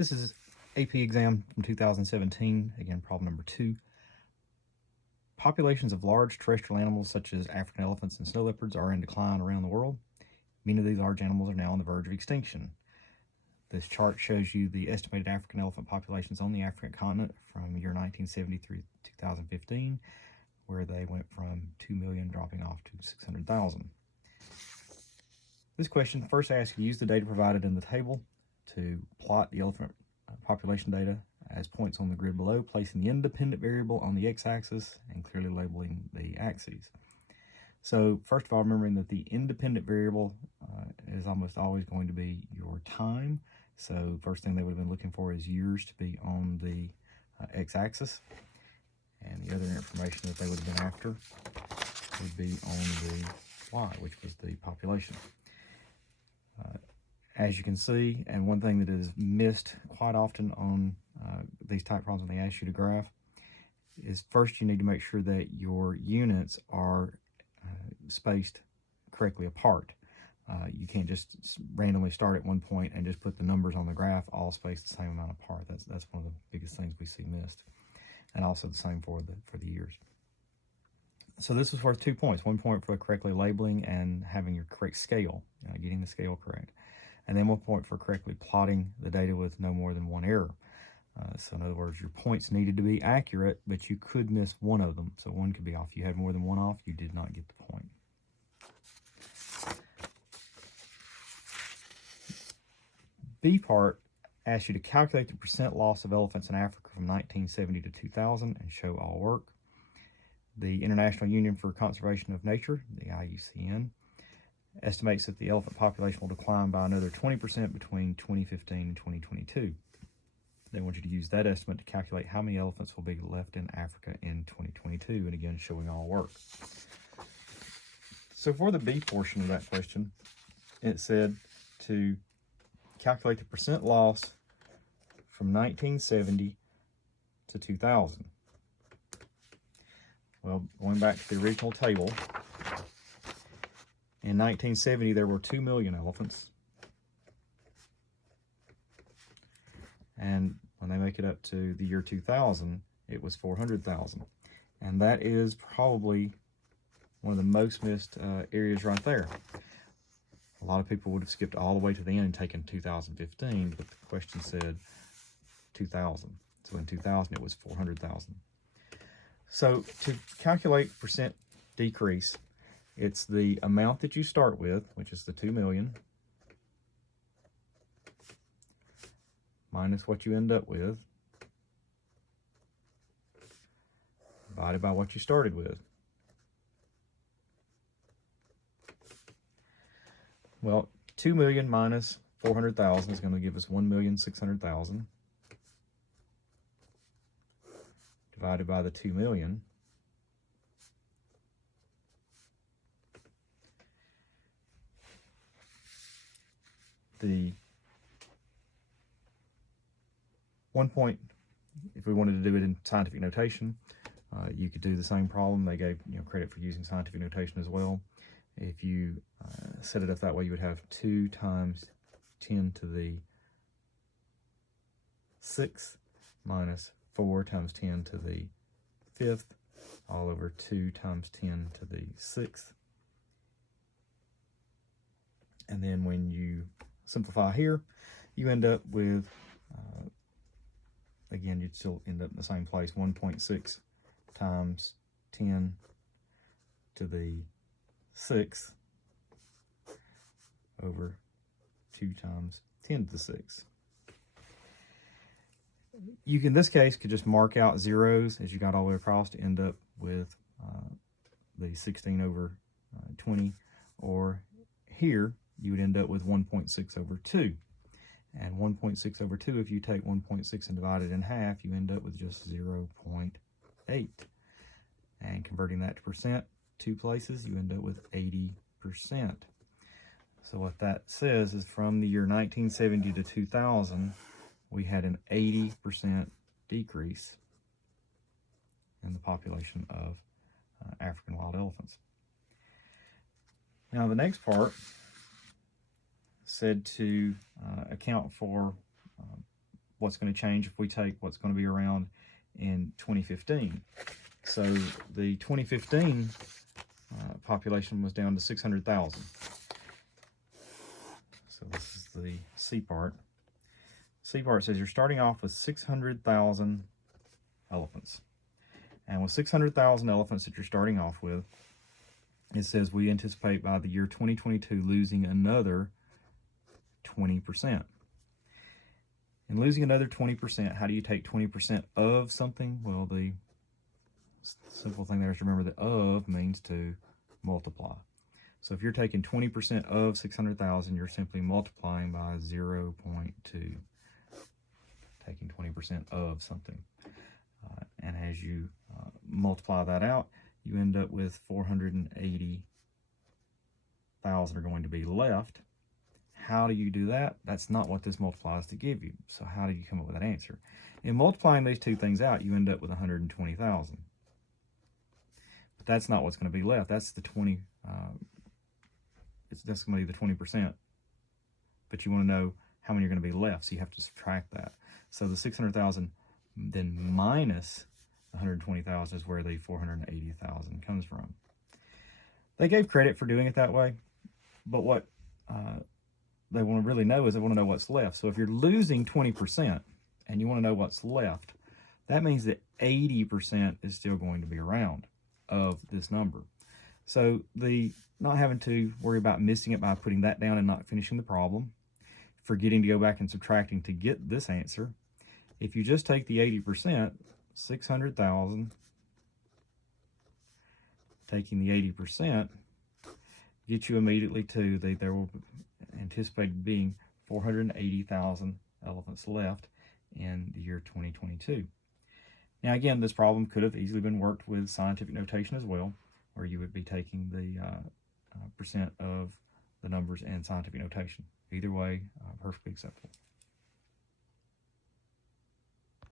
This is AP exam from 2017, again problem number 2. Populations of large terrestrial animals such as African elephants and snow leopards are in decline around the world. Many of these large animals are now on the verge of extinction. This chart shows you the estimated African elephant populations on the African continent from year 1970 through 2015, where they went from 2 million dropping off to 600,000. This question first asks you to use the data provided in the table to plot the elephant population data as points on the grid below, placing the independent variable on the x-axis and clearly labeling the axes. So first of all, remembering that the independent variable is almost always going to be your time. So first thing they would have been looking for is years to be on the x-axis. And the other information that they would have been after would be on the y, which was the population. As you can see, and one thing that is missed quite often on these type problems when they ask you to graph, is first you need to make sure that your units are spaced correctly apart. You can't just randomly start at one point and just put the numbers on the graph all spaced the same amount apart. That's one of the biggest things we see missed. And also the same for the years. So this is worth 2 points. 1 point for correctly labeling and having your correct scale, getting the scale correct. And then 1 point for correctly plotting the data with no more than one error. So in other words, your points needed to be accurate, but you could miss one of them. So one could be off. If you had more than one off, you did not get the point. B part asks you to calculate the percent loss of elephants in Africa from 1970 to 2000 and show all work. The International Union for Conservation of Nature, the IUCN, estimates that the elephant population will decline by another 20% between 2015 and 2022. They want you to use that estimate to calculate how many elephants will be left in Africa in 2022, and again, showing all work. So for the B portion of that question, it said to calculate the percent loss from 1970 to 2000. Well, going back to the original table, in 1970 there were 2 million elephants. And when they make it up to the year 2000, it was 400,000. And that is probably one of the most missed areas right there. A lot of people would have skipped all the way to the end and taken 2015, but the question said 2000. So in 2000, it was 400,000. So to calculate percent decrease, it's the amount that you start with, which is the 2 million, minus what you end up with, divided by what you started with. Well, 2 million minus 400,000 is going to give us 1,600,000 divided by the 2 million. The 1 point, if we wanted to do it in scientific notation, you could do the same problem. They gave credit for using scientific notation as well. If you set it up that way, you would have 2 times 10 to the 6th minus 4 times 10 to the 5th, all over 2 times 10 to the 6th. And then when you simplify here, you end up with, again, you'd still end up in the same place, 1.6 times 10 to the 6th over 2 times 10 to the 6th. You can, in this case, could just mark out zeros as you got all the way across to end up with the 16 over 20, or here you would end up with 1.6 over 2. And 1.6 over 2, if you take 1.6 and divide it in half, you end up with just 0.8. And converting that to percent, 2 places, you end up with 80%. So what that says is from the year 1970 to 2000, we had an 80% decrease in the population of African wild elephants. Now the next part said to account for what's going to change if we take what's going to be around in 2015. So the 2015 population was down to 600,000. So this is the C part. C part says you're starting off with 600,000 elephants. And with 600,000 elephants that you're starting off with, it says we anticipate by the year 2022 losing another 20%. And losing another 20%, how do you take 20% of something? Well, the simple thing there is to remember that of means to multiply. So if you're taking 20% of 600,000, you're simply multiplying by 0.2, taking 20% of something. And as you multiply that out, you end up with 480,000 are going to be left. How do you do that? That's not what this multiplies to give you. So how do you come up with that answer? In multiplying these two things out, you end up with 120,000. But that's not what's going to be left. That's the 20. That's going to be the 20%. But you want to know how many are going to be left, so you have to subtract that. So the 600,000 then minus 120,000 is where the 480,000 comes from. They gave credit for doing it that way, but what they want to really know is they want to know what's left. So if you're losing 20% and you want to know what's left, that means that 80% is still going to be around of this number. So the not having to worry about missing it by putting that down and not finishing the problem, forgetting to go back and subtracting to get this answer, if you just take the 80%, 600,000, taking the 80%, get you immediately to there will anticipate being 480,000 elephants left in the year 2022. Now again, this problem could have easily been worked with scientific notation as well, where you would be taking the percent of the numbers in scientific notation. Either way, perfectly acceptable.